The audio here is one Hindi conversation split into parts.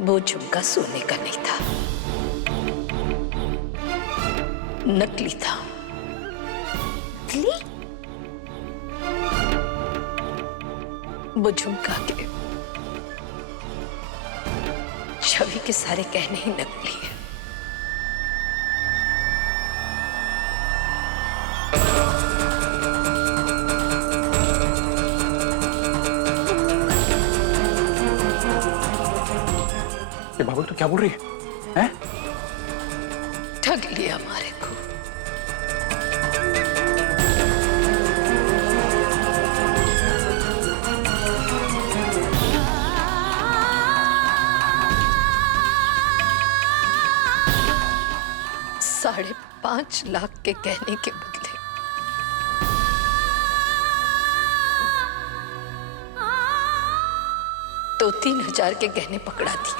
वो झुमका सोने का नहीं था, नकली था। नकली? वो झुमका के छवि के सारे गहने ही नकली है। ये बाबू तो क्या बोल रही है? ठग लिया हमारे को। $5.5 लाख के गहने के बदले 2-3 हजार के गहने पकड़ा दिए।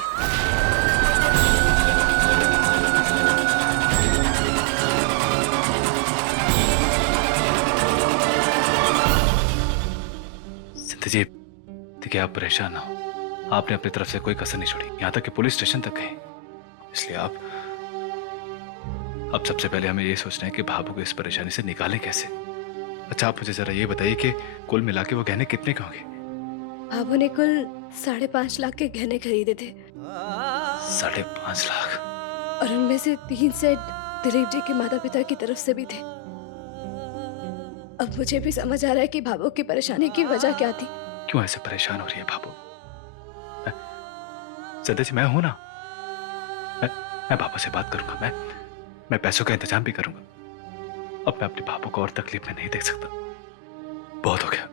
जी देखिए, आप परेशान ना हो। आपने अपनी तरफ से कोई कसर नहीं छोड़ी, यहाँ तक कि पुलिस स्टेशन तक गए। इसलिए अब सबसे पहले हमें ये सोचना है कि भाभू को इस परेशानी से निकालें कैसे। अच्छा, आप मुझे जरा ये बताइए कि कुल मिला के वो गहने कितने के होंगे? भाभू ने कुल 5.5 लाख के गहने खरीदे थे। 5.5 लाख? और उनमें से 3 सेट दिलीप जी के माता पिता की तरफ से भी थे। अब मुझे भी समझ आ रहा है कि भाभू की परेशानी की वजह क्या थी। क्यों ऐसे परेशान हो रही है भाभू? सदा जी मैं हूं ना, मैं भाभू से बात करूंगा। मैं पैसों का इंतजाम भी करूंगा। अब मैं अपनी भाभू को और तकलीफ में नहीं देख सकता। बहुत हो गया।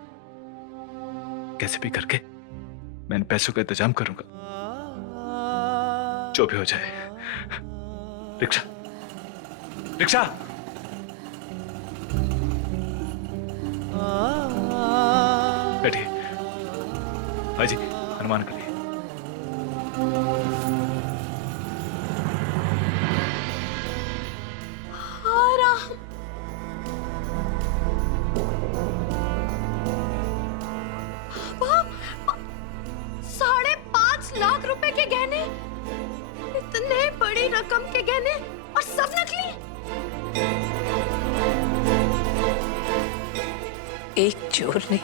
कैसे भी करके मैं इन पैसों का इंतजाम करूंगा, जो भी हो जाए। Rickshaw, rickshaw! बैठिए। हाँ जी, अनुमान करिए। ₹5.5 लाख के गहने, इतने बड़ी रकम के गहने और सब नकली। एक चोर ने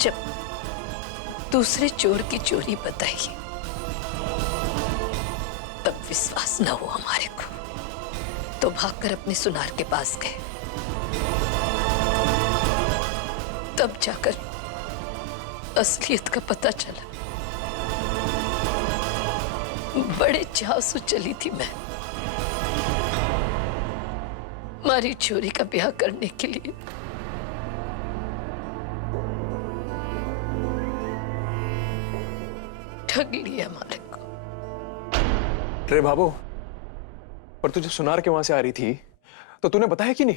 जब दूसरे चोर की चोरी बताई तब विश्वास न हुआ हमारे को, तो भागकर अपने सुनार के पास गए। तब जाकर असलियत का पता चला। बड़े चाव से चली थी मैं हमारी चोरी का ब्याह करने के लिए। ठग लिया हमारे को। अरे बाबू, पर तू जब सुनार के वहां से आ रही थी तो तूने बताया कि नहीं?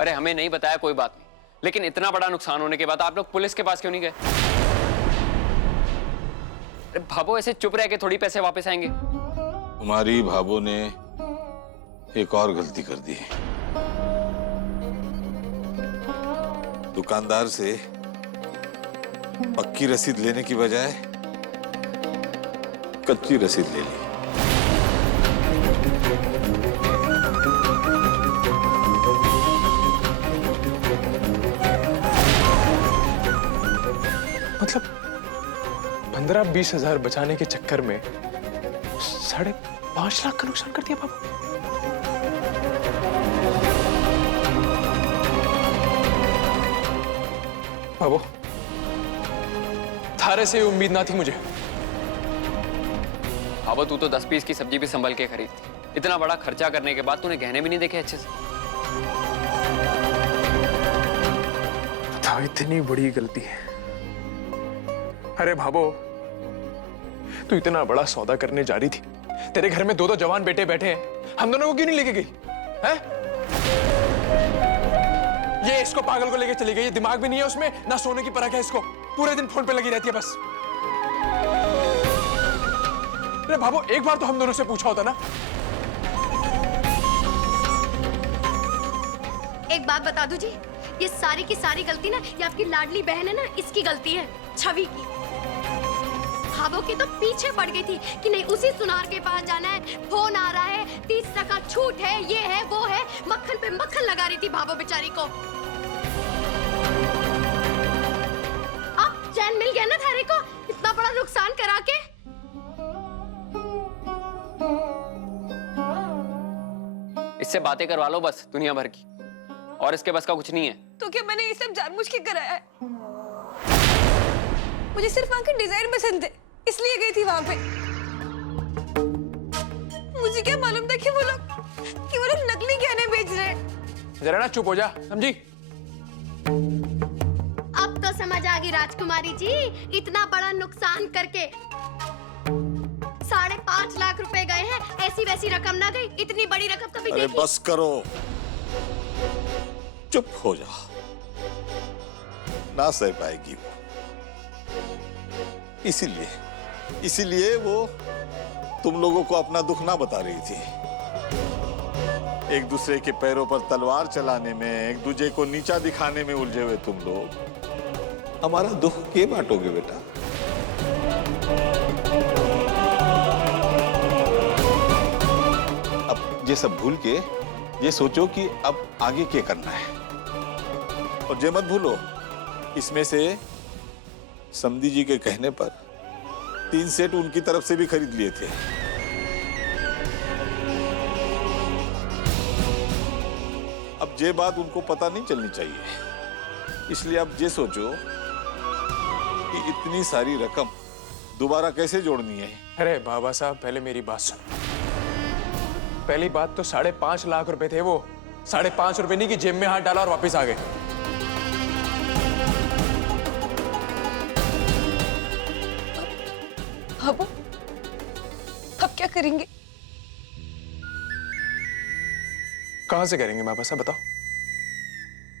अरे हमें नहीं बताया, कोई बात नहीं, लेकिन इतना बड़ा नुकसान होने के बाद आप लोग पुलिस के पास क्यों नहीं गए? अरे भाभो, ऐसे चुप रह के थोड़ी पैसे वापस आएंगे। तुम्हारी भाभो ने एक और गलती कर दी। दुकानदार से पक्की रसीद लेने की बजाय कच्ची रसीद ले ली। मतलब 15-20 हजार बचाने के चक्कर में 5.5 लाख का नुकसान कर दिया बाबू। बाबू, थारे से उम्मीद ना थी मुझे। भाभो, तू तो 10 पीस की सब्जी भी संभल के खरीदती। इतना बड़ा खर्चा करने के बाद तूने गहने भी नहीं देखे अच्छे से। था इतनी बड़ी गलती है। अरे भाबो, तू इतना बड़ा सौदा करने जा रही थी, तेरे घर में 2 जवान बेटे बैठे हैं, हम दोनों को क्यों नहीं लेके गई? हैं? ये इसको पागल को लेके चली गई, दिमाग भी नहीं है उसमें, ना सोने की परख है इसको, पूरे दिन फोन पे लगी रहती है बस। अरे भाबो, एक बार तो हम दोनों से पूछा होता ना। एक बात बता दूं जी, ये सारी की सारी गलती ना, ये आपकी लाडली बहन है ना, इसकी गलती है, छवि की। भाभो की तो पीछे पड़ गई थी कि नहीं उसी सुनार के पास जाना है, फोन आ रहा है, 30 का छूट है, ये है वो है, मक्खन पे मक्खन लगा रही थी भाभो बेचारी को। अब चैन मिल गया ना थारे को, इतना बड़ा नुकसान करा के। इससे बातें करवा लो बस दुनिया भर की, और इसके बस का कुछ नहीं है। तो क्या मैंने ये सब जानबूझ के कराया है? मुझे सिर्फ वहां के डिजाइन पसंद है, इसलिए गई थी वहां पे। मुझे क्या मालूम था कि वो लोग नकली गहने बेच रहे हैं। जरा ना चुप हो जा, समझी? अब तो समझ आ गई राजकुमारी जी, इतना बड़ा नुकसान करके 5.5 लाख रुपए गए हैं, ऐसी वैसी रकम ना गई, इतनी बड़ी रकम कभी अरे देखी? बस करो, चुप हो जा, ना सह पाएगी वो। इसीलिए वो तुम लोगों को अपना दुख ना बता रही थी। एक दूसरे के पैरों पर तलवार चलाने में, एक दूसरे को नीचा दिखाने में उलझे हुए तुम लोग हमारा दुख के बांटोगे बेटा? अब ये सब भूल के ये सोचो कि अब आगे क्या करना है। और ये मत भूलो, इसमें से समधी जी के कहने पर 3 सेट उनकी तरफ से भी खरीद लिए थे। अब ये बात उनको पता नहीं चलनी चाहिए, इसलिए अब ये सोचो कि इतनी सारी रकम दोबारा कैसे जोड़नी है। अरे बाबा साहब, पहले मेरी बात सुन। पहली बात तो 5.5 लाख रुपए थे वो, 5.5 रुपए नहीं कि जेब में हाथ डाला और वापस आ गए। भाभो, अब क्या करेंगे? कहां से करेंगे बाबा साहब, बताओ?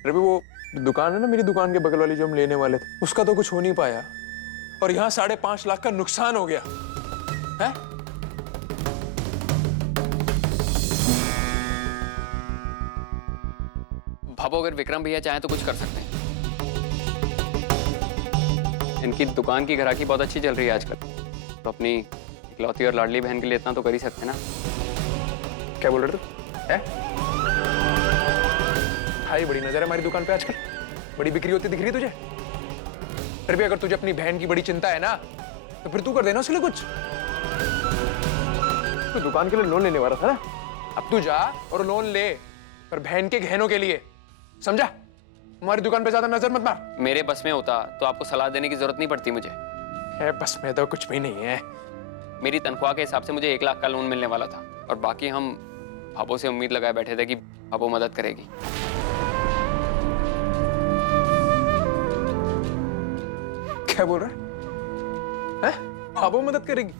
अरे वो दुकान है ना मेरी दुकान के बगल वाली जो हम लेने वाले थे, उसका तो कुछ हो नहीं पाया, और यहाँ 5.5 लाख का नुकसान हो गया है? भाभो, अगर विक्रम भैया चाहें तो कुछ कर सकते हैं। इनकी दुकान की ग्राहकी बहुत अच्छी चल रही है आजकल, तो अपनी इकलौती और लाडली बहन के लिए इतना तो कर ही सकते हैं ना। क्या बोल रहे तू? भाई बड़ी नजर है हमारी दुकान पे आजकल, बड़ी बिक्री होती दिख रही है तुझे? फिर भी अगर तुझे अपनी बहन की बड़ी चिंता है ना, तो फिर तू कर देना उसके लिए कुछ। तू दुकान के लिए लोन लेने वाला था ना, अब तू जा और लोन ले, पर बहन के गहनों के लिए, समझा? हमारी दुकान पे ज्यादा नजर मत मार। मेरे बस में होता तो आपको सलाह देने की जरूरत नहीं पड़ती मुझे। है बस में तो कुछ भी नहीं है। मेरी तनख्वाह के हिसाब से मुझे 1 लाख का लोन मिलने वाला था, और बाकी हम भाभो से उम्मीद लगाए बैठे थे कि भाभो मदद करेगी। क्या बोल रहा है? भाभो मदद करेगी?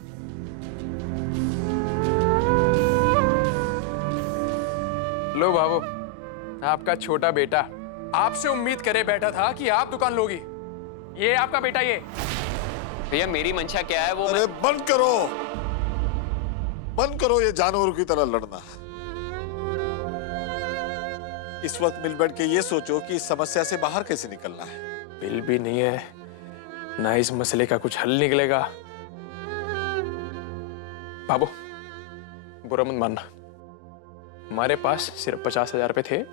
लो भाभो, आपका छोटा बेटा आपसे उम्मीद करे बैठा था कि आप दुकान लोगी। ये आपका बेटा, ये भैया मेरी मंशा क्या है वो अरे बंद करो ये जानवरों की तरह लड़ना। इस वक्त मिल बैठ के ये सोचो कि इस समस्या से बाहर कैसे निकलना है। बिल भी नहीं है ना, इस मसले का कुछ हल निकलेगा। बाबू बुरा मत मानना, हमारे पास सिर्फ 50,000 रुपए थे,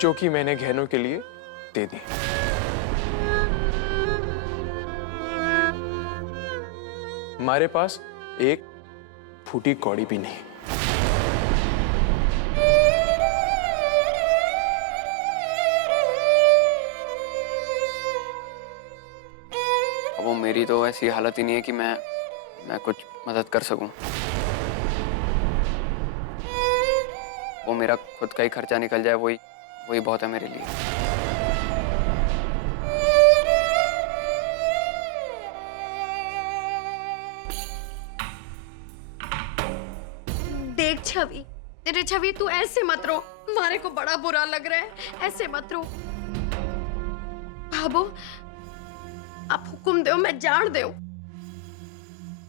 जो कि मैंने गहनों के लिए दे दिए। हमारे पास एक फूटी कौड़ी भी नहीं। वो मेरी तो ऐसी हालत ही नहीं है कि मैं कुछ मदद कर सकूं। वो मेरा खुद का ही खर्चा निकल जाए, वही बहुत है मेरे लिए। देख छवि, तेरे छवि तू ऐसे मत रो, मारे को बड़ा बुरा लग रहा है, ऐसे मत रो। भाभो आप हुक्म दो, मैं जान दो।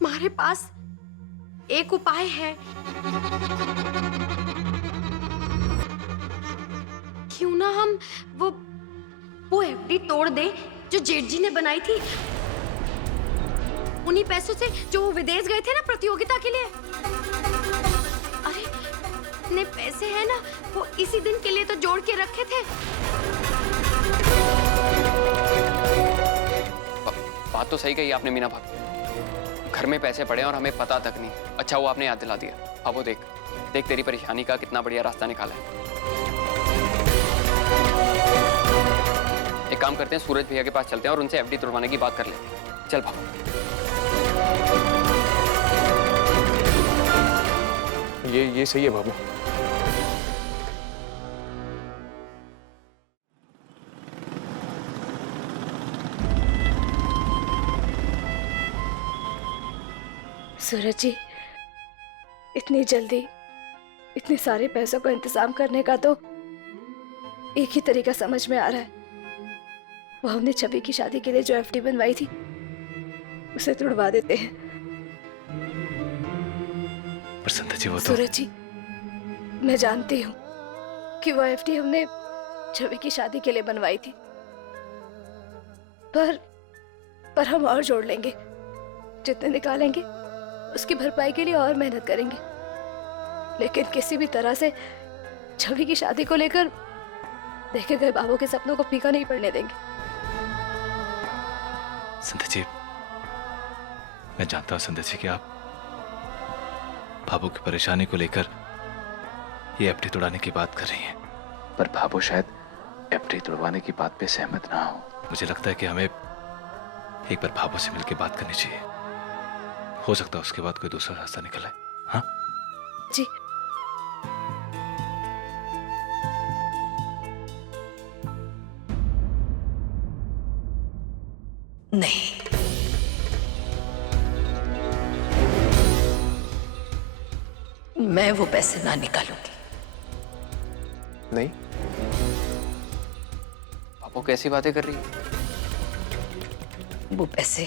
हमारे पास एक उपाय है। क्यों ना हम वो एफडी तोड़ दे जो जेठ जी ने बनाई थी। उन्हीं पैसों से जो वो विदेश गए थे ना प्रतियोगिता के लिए। अरे इतने पैसे हैं ना, वो इसी दिन के लिए तो जोड़ के रखे थे। बात तो सही कही आपने मीना भाभी, घर में पैसे पड़े और हमें पता तक नहीं। अच्छा वो आपने याद दिला दिया। अब वो देख देख तेरी परेशानी का कितना बढ़िया रास्ता निकाला है। एक काम करते हैं, सूरज भैया के पास चलते हैं और उनसे एफडी तोड़वाने की बात कर लेते हैं। चल भागो। ये सही है बाबू। सूरज जी, इतनी जल्दी इतने सारे पैसों का इंतजाम करने का तो एक ही तरीका समझ में आ रहा है। वो हमने छवि की शादी के लिए जो एफडी बनवाई थी उसे तुड़वा देते हैं। पर संध्या जी वो तो सूरज जी, मैं जानती हूँ कि वो एफडी हमने छवि की शादी के लिए बनवाई थी, पर हम और जोड़ लेंगे। जितने निकालेंगे उसकी भरपाई के लिए और मेहनत करेंगे, लेकिन किसी भी तरह से छवि की शादी को लेकर देखे गए बाबू के सपनों को फीका नहीं पड़ने देंगे। संध्या जी, मैं जानता हूं संध्या जी कि आप बाबू की परेशानी को लेकर ये एफडी तोड़ाने की बात कर रही हैं, पर बाबू शायद एफडी तोड़वाने की बात पे सहमत ना हो। मुझे लगता है कि हमें एक बार बाबू से मिलकर बात करनी चाहिए। हो सकता है उसके बाद कोई दूसरा रास्ता निकले। हाँ जी। नहीं, मैं वो पैसे ना निकालूंगी। नहीं, पापा कैसी बातें कर रही है? वो पैसे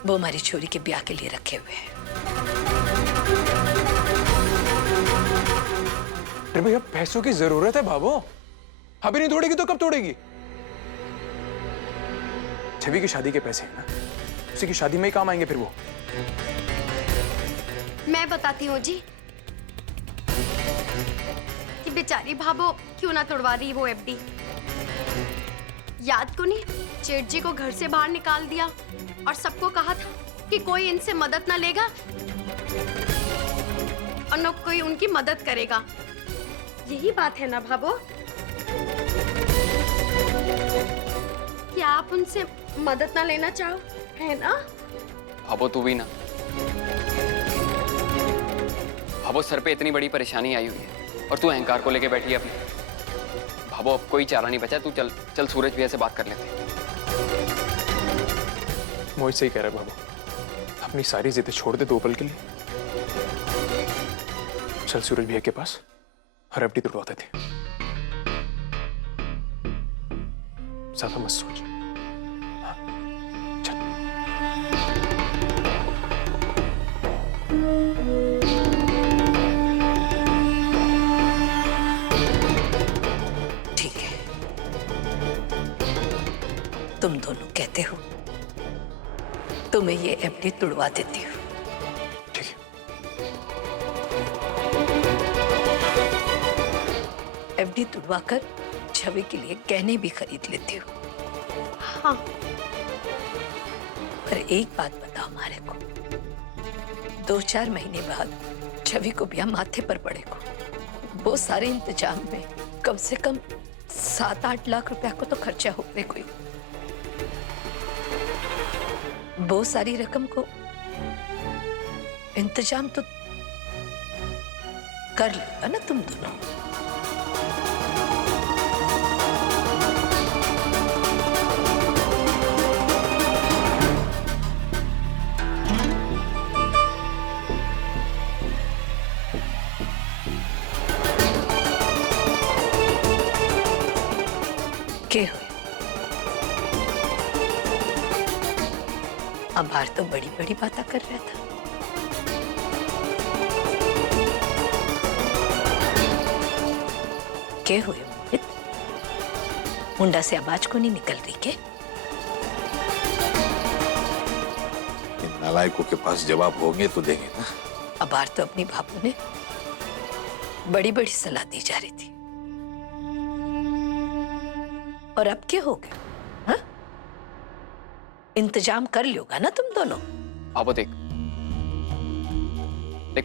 वो हमारी छोरी के ब्याह के लिए रखे हुए हैं। अरे भैया, पैसों की जरूरत है बाबू। अभी नहीं तोड़ेगी तो कब तोड़ेगी? छवि की शादी के पैसे हैं ना, उसी की शादी में ही काम आएंगे फिर वो। मैं बताती हूँ जी कि बेचारी भाभो क्यों ना तोड़वा दी वो एफडी। याद को नहीं, जेठ जी को घर से बाहर निकाल दिया और सबको कहा था कि कोई इनसे मदद ना लेगा और न कोई उनकी मदद करेगा। यही बात है ना भाभो, कि आप उनसे मदद ना लेना चाहो, है ना? भाबो तू भी ना। भाबो सर पे इतनी बड़ी परेशानी आई हुई है और तू अहंकार को लेके बैठी है अपनी। भाबो अब कोई चारा नहीं बचा, तू चल चल सूरज भैया से बात कर लेते हैं। मोहित सही कह रहा है बाबू, अपनी सारी जिद्दें छोड़ दे 2 पल के लिए। चल सूरज भैया के पास और एफडी तोड़वाते थे। ज्यादा मत सोच। हाँ, चल। ठीक है, तुम दोनों कहते हो, तुम्हें ये एफडी तुड़वा देती हूँ। ठीक है। एफडी तुड़वाकर छवि के लिए गहने भी खरीद लेती हूँ। हाँ। पर एक बात बताओ हमारे को, 2-4 महीने बाद छवि को ब्याह माथे पर पड़ेगा। वो सारे इंतजाम में कम से कम 7-8 लाख रुपया को तो खर्चा हो गए कोई। वो सारी रकम को इंतजाम तो कर लेगा ना तुम दोनों। के हो? अबार तो बड़ी बड़ी बातें कर रहा था। के हुए मोहित? मुंडा से आवाज को नहीं निकल रही के? नालायकों के पास जवाब होंगे तो देंगे ना। अब आर तो अपनी भाभू ने बड़ी बड़ी सलाह दी जा रही थी, और अब क्या हो गया? हाँ? इंतजाम कर लोगा ना तुम दोनों? भाभो देख,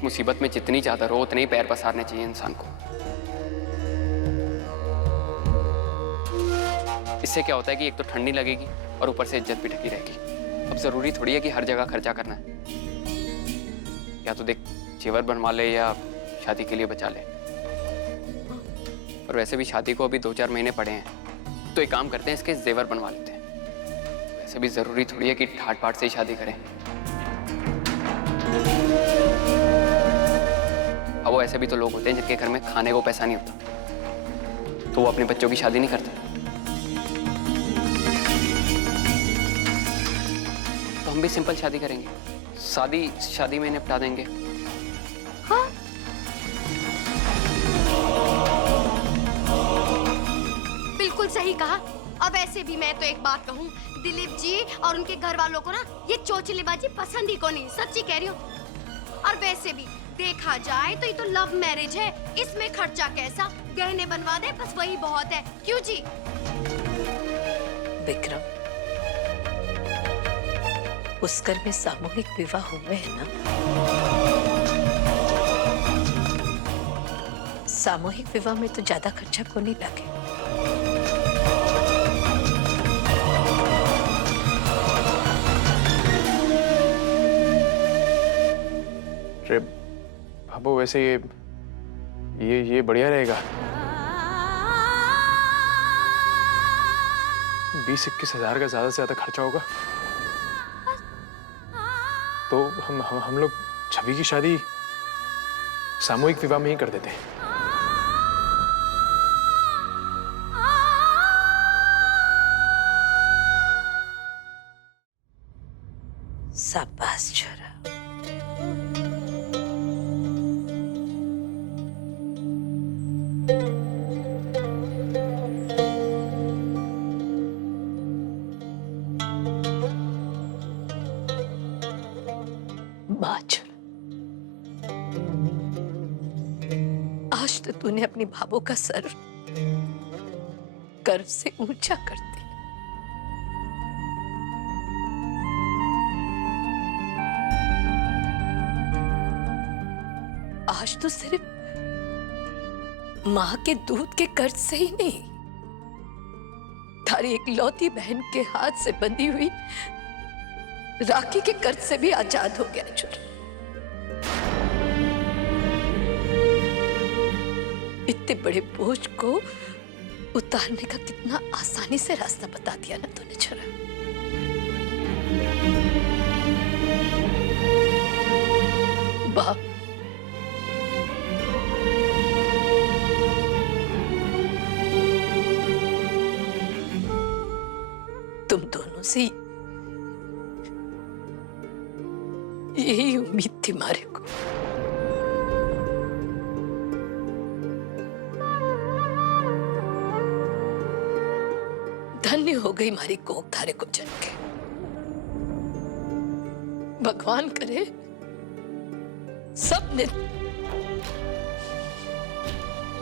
मुसीबत में जितनी ज्यादा रो उतने ही पैर पसारने चाहिए इंसान को। इससे क्या होता है कि एक तो ठंडी लगेगी और ऊपर से इज्जत भी ढकी रहेगी। अब जरूरी थोड़ी है कि हर जगह खर्चा करना है। या तो देख, जेवर बनवा ले या शादी के लिए बचा ले। और वैसे भी शादी को अभी 2-4 महीने पड़े हैं, तो एक काम करते हैं, इसके जेवर बनवा लेते हैं। वैसे भी जरूरी थोड़ी है कि ठाट बाट से ही शादी करें। अब वो ऐसे भी तो लोग होते हैं जिनके घर में खाने को पैसा नहीं होता, तो वो अपने बच्चों की शादी नहीं करते। तो हम भी सिंपल शादी करेंगे, शादी में निपटा देंगे। हाँ, बिल्कुल सही कहा। अब ऐसे भी मैं तो एक बात कहूँ, दिलीप जी और उनके घर वालों को ना ये चोचलेबाजी पसंद ही को नहीं, सच्ची कह रही हूँ। और वैसे भी देखा जाए तो ये तो लव मैरिज है, इसमें खर्चा कैसा, गहने बनवा दे बस वही बहुत है। क्यों जी? विक्रम, उस घर में सामूहिक विवाह हुए हैं ना? सामूहिक विवाह में तो ज्यादा खर्चा को नहीं लगे। अरे भाभो, वैसे ये बढ़िया रहेगा। 20-21 हजार का ज्यादा से ज्यादा खर्चा होगा, तो हम लोग छवि की शादी सामूहिक विवाह में ही कर देते हैं। शाबाश छोरा। आज तो तूने अपनी भाभो का सर गर्व से ऊंचा कर दिया। आज तो सिर्फ मां के दूध के कर्ज से ही नहीं, थारी इकलौती बहन के हाथ से बंधी हुई राखी के कर्ज से भी आजाद हो गया छोरा। इतने बड़े बोझ को उतारने का कितना आसानी से रास्ता बता दिया ना तूने छोरा। वाह, तुम दोनों से यही उम्मीद थी मारे को। धन्य हो गई मारी कोख धारे को जन के। भगवान करे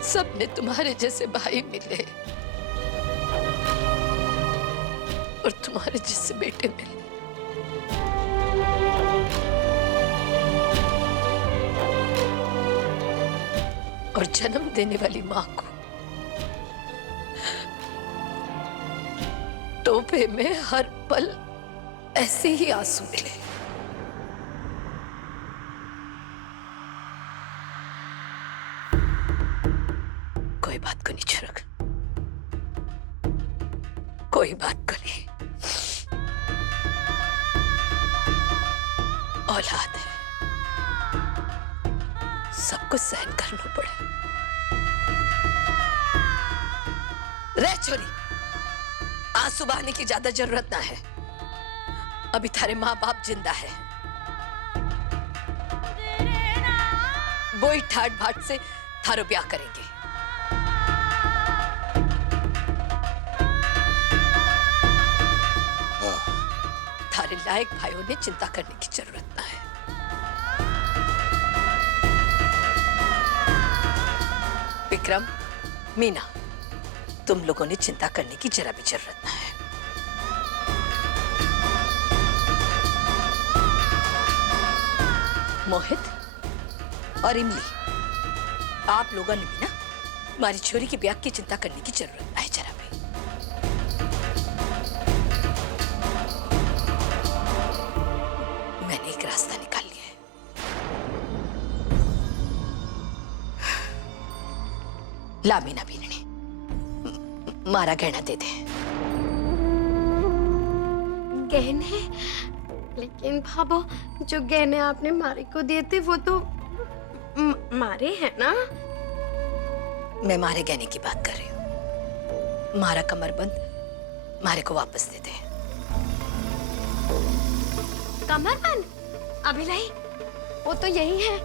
सबने तुम्हारे जैसे भाई मिले और तुम्हारे जैसे बेटे मिले। और जन्म देने वाली मां को तोहफे में हर पल ऐसे ही आंसू मिले। कोई बात को नहीं छुरक, कोई बात को नहीं। औलाद है, सब कुछ सहन करना पड़े। रह छोरी, आंसू बहाने की ज्यादा जरूरत ना है। अभी थारे माँ बाप जिंदा है, वो ही ठाट बाट से थारो ब्याह करेंगे। थारे लायक भाइयों ने चिंता करने की जरूरत ना है। विक्रम, मीना, तुम लोगों ने चिंता करने की जरा भी जरूरत ना है। मोहित और इमली, आप लोगों ने भी ना हमारी छोरी की ब्याह की चिंता करने की जरूरत ना है जरा भी। मैंने एक रास्ता निकाल लिया है। ला मीना बीनने, मारा गहना दे दे। गहने? लेकिन भाभो, जो गहने आपने मारे को दिए थे वो तो मारे हैं ना? मैं मारे गहने की बात कर रही हूँ। मारा कमरबंद मारे को वापस दे दे। कमरबंद? अभिलाई, वो तो यही है।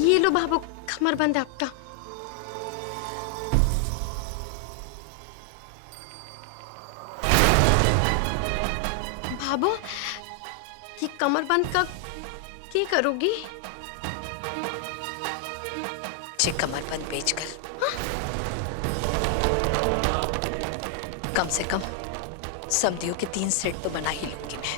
ये लो भाभो, कमरबंद आपका। भाभो, ये कमरबंद का क्या करोगी? जे कमरबंद बेचकर कम से कम समधियों के 3 सेट तो बना ही लूंगी मैं।